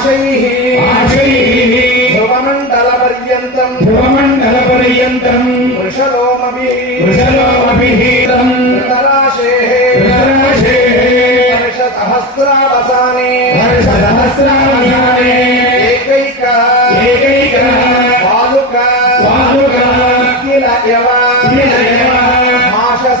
భాషైః భాషైः ధ్రువమండలపర్యంతం. ధ్రువమండలపర్యంతం. వృషలోమభిః. వృషలోమభిः. ధృతరాశేః. ధృతరాశేः. హర్షసహస్రావసానే హర్షసహస్రావసానే ఏకైక. ఏకైక. వాలుక వాలుక కిల యవ కిల యవ మాష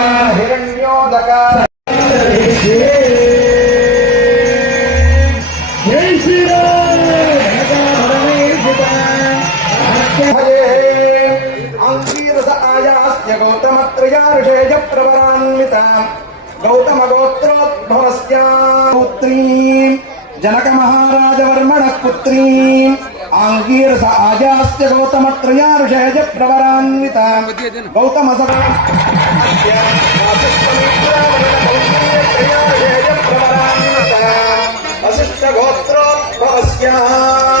गौतम गोत्री जनक गौतमगोत्रोद्भवस्या पुत्रीम् जनकमहाराजवर्मणः पुत्रीम् आङ्गीर्स आजास्य गौतमत्रयार्षयज प्रवरान्विता गौतमस वसिष्ठगोत्रोद्भवस्याः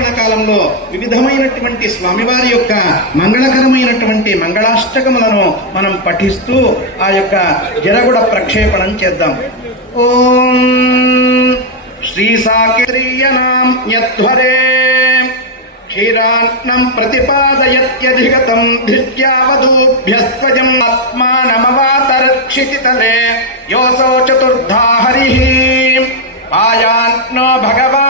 ప్రక్షేపణ కాలంలో వివిధమైనటువంటి స్వామివారి యొక్క మంగళకరమైనటువంటి మంగళాష్టకములను మనం పఠిస్తూ ఆ యొక్క జరగుడ ప్రక్షేపణం చేద్దాం. ఓం శ్రీ సాకేత్రీయనాం యధ్వరే. క్షీరాన్నం ప్రతిపాదయత్యధిగతం ధిష్ట్యావధూభ్యస్త్వజం ఆత్మానమవాతర్క్షితితలే. యోసౌ చతుర్ధా హరి. ఆయాన్నో భగవాన్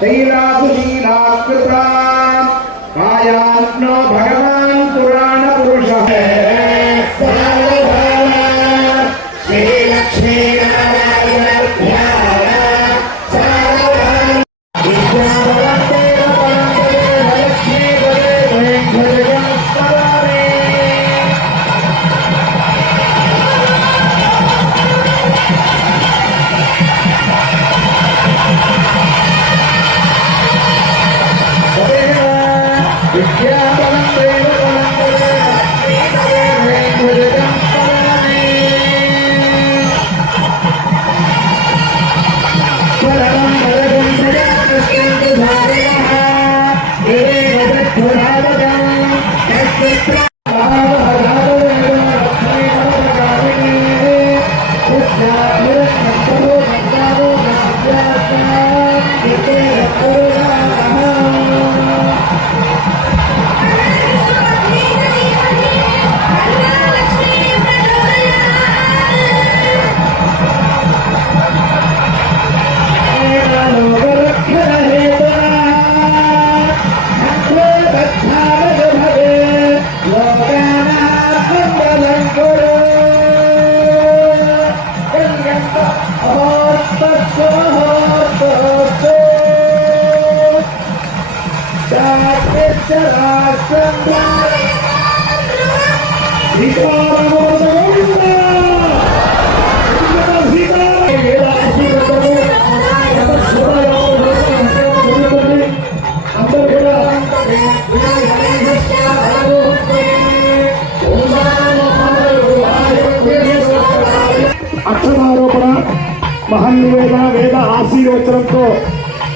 शैलासुशीला कृता कायान्नो भग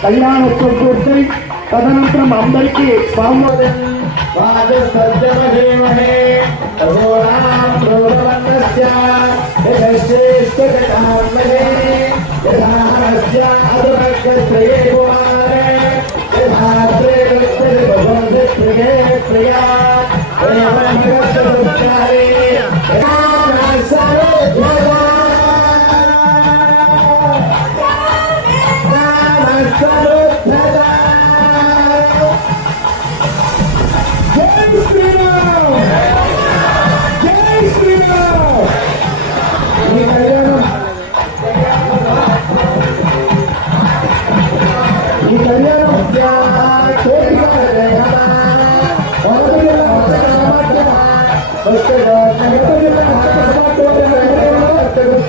కళ్యాణోత్సవం పూర్తయి తదనంతరం అందరికీ స్వామివారి జై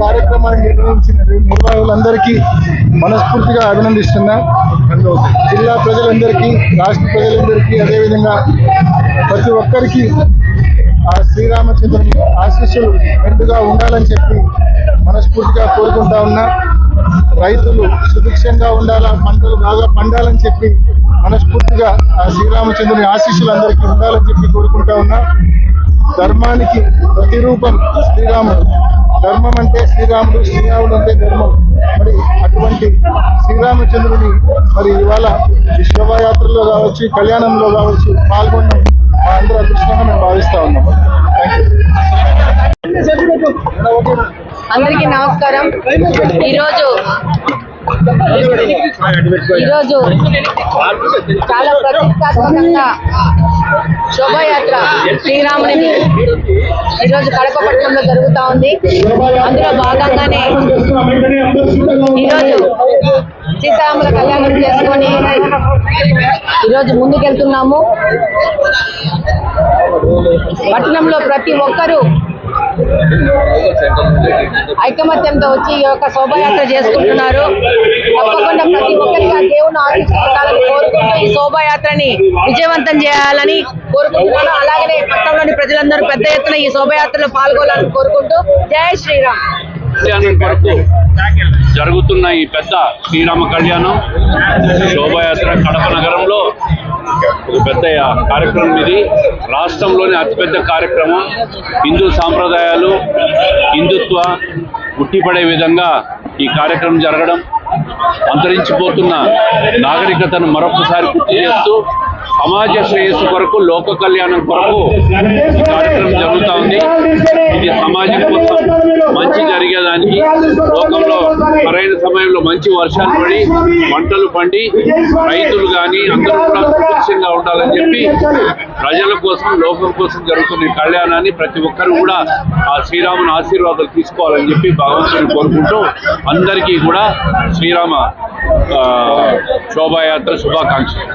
కార్యక్రమాన్ని నిర్వహించిన నిర్వాహకులందరికీ మనస్ఫూర్తిగా అభినందిస్తున్నా. జిల్లా ప్రజలందరికీ రాష్ట్ర ప్రజలందరికీ అదేవిధంగా ప్రతి ఒక్కరికి ఆ శ్రీరామచంద్రుని ఆశీస్సులు మెండుగా ఉండాలని చెప్పి మనస్ఫూర్తిగా కోరుకుంటా ఉన్నా. రైతులు సుభిక్షంగా ఉండాలా పంటలు బాగా పండాలని చెప్పి మనస్ఫూర్తిగా ఆ శ్రీరామచంద్రుని ఆశీస్సులు అందరికీ ఉండాలని చెప్పి కోరుకుంటా ఉన్నా. ధర్మానికి ప్రతిరూపం శ్రీరాముడు. ధర్మం అంటే శ్రీరాముడు శ్రీరాముడు అంటే ధర్మం. మరి అటువంటి శ్రీరామచంద్రుని మరి ఇవాళ విశ్వయాత్రలో శోభాయాత్రలో కావచ్చు కళ్యాణంలో కావచ్చు పాల్గొన్నాం మా అందరూ అదృష్టంగా మేము భావిస్తా ఉన్నాము థ్యాంక్ అందరికీ నమస్కారం. ఈరోజు ఈరోజు చాలా ప్రతిష్టాత్మకంగా శోభాయాత్ర శ్రీరాముని ఈరోజు కడప పట్టణంలో జరుగుతూ ఉంది. అందులో భాగంగానే ఈరోజు సీతారాముల కళ్యాణం చేసుకొని ఈరోజు ముందుకెళ్తున్నాము. పట్టణంలో ప్రతి ఒక్కరూ ఐకమత్యంతో వచ్చి ఈ యొక్క శోభాయాత్ర చేసుకుంటున్నారు తప్పకుండా ప్రతి ఒక్కరికి దేవుని ఆశిస్తుండాలని కోరుకుంటూ ఈ శోభాయాత్రని విజయవంతం చేయాలని కోరుకుంటున్నాను. అలాగే పట్టణంలోని ప్రజలందరూ పెద్ద ఎత్తున ఈ శోభయాత్రలో పాల్గొనాలని కోరుకుంటూ జై శ్రీరామ్. కళ్యాణం కొరకు జరుగుతున్న ఈ పెద్ద శ్రీరామ కళ్యాణం శోభాయాత్ర కడప నగరంలో ఒక పెద్ద కార్యక్రమం ఇది. రాష్ట్రంలోని అతిపెద్ద కార్యక్రమం. హిందూ సాంప్రదాయాలు హిందుత్వ ఉట్టిపడే విధంగా ఈ కార్యక్రమం జరగడం అంతరించిపోతున్న నాగరికతను మరొకసారి గుర్తు చేస్తూ సమాజ శ్రేయస్సు కొరకు లోక కళ్యాణం కొరకు ఈ కార్యక్రమం జరుగుతూ ఉంది. ఇది సమాజం కోసం మంచి జరిగేదానికి లోకంలో సరైన సమయంలో మంచి వర్షాలు పడి పంటలు పండి రైతులు కానీ అందరూ కూడా సుభిక్షంగా ఉండాలని చెప్పి ప్రజల కోసం లోకం కోసం జరుగుతున్న కళ్యాణాన్ని ప్రతి ఒక్కరు కూడా ఆ శ్రీరాముని ఆశీర్వాదాలు తీసుకోవాలని చెప్పి భగవంతుని కోరుకుంటూ అందరికీ కూడా శ్రీరామ శోభాయాత్ర శుభాకాంక్షలు.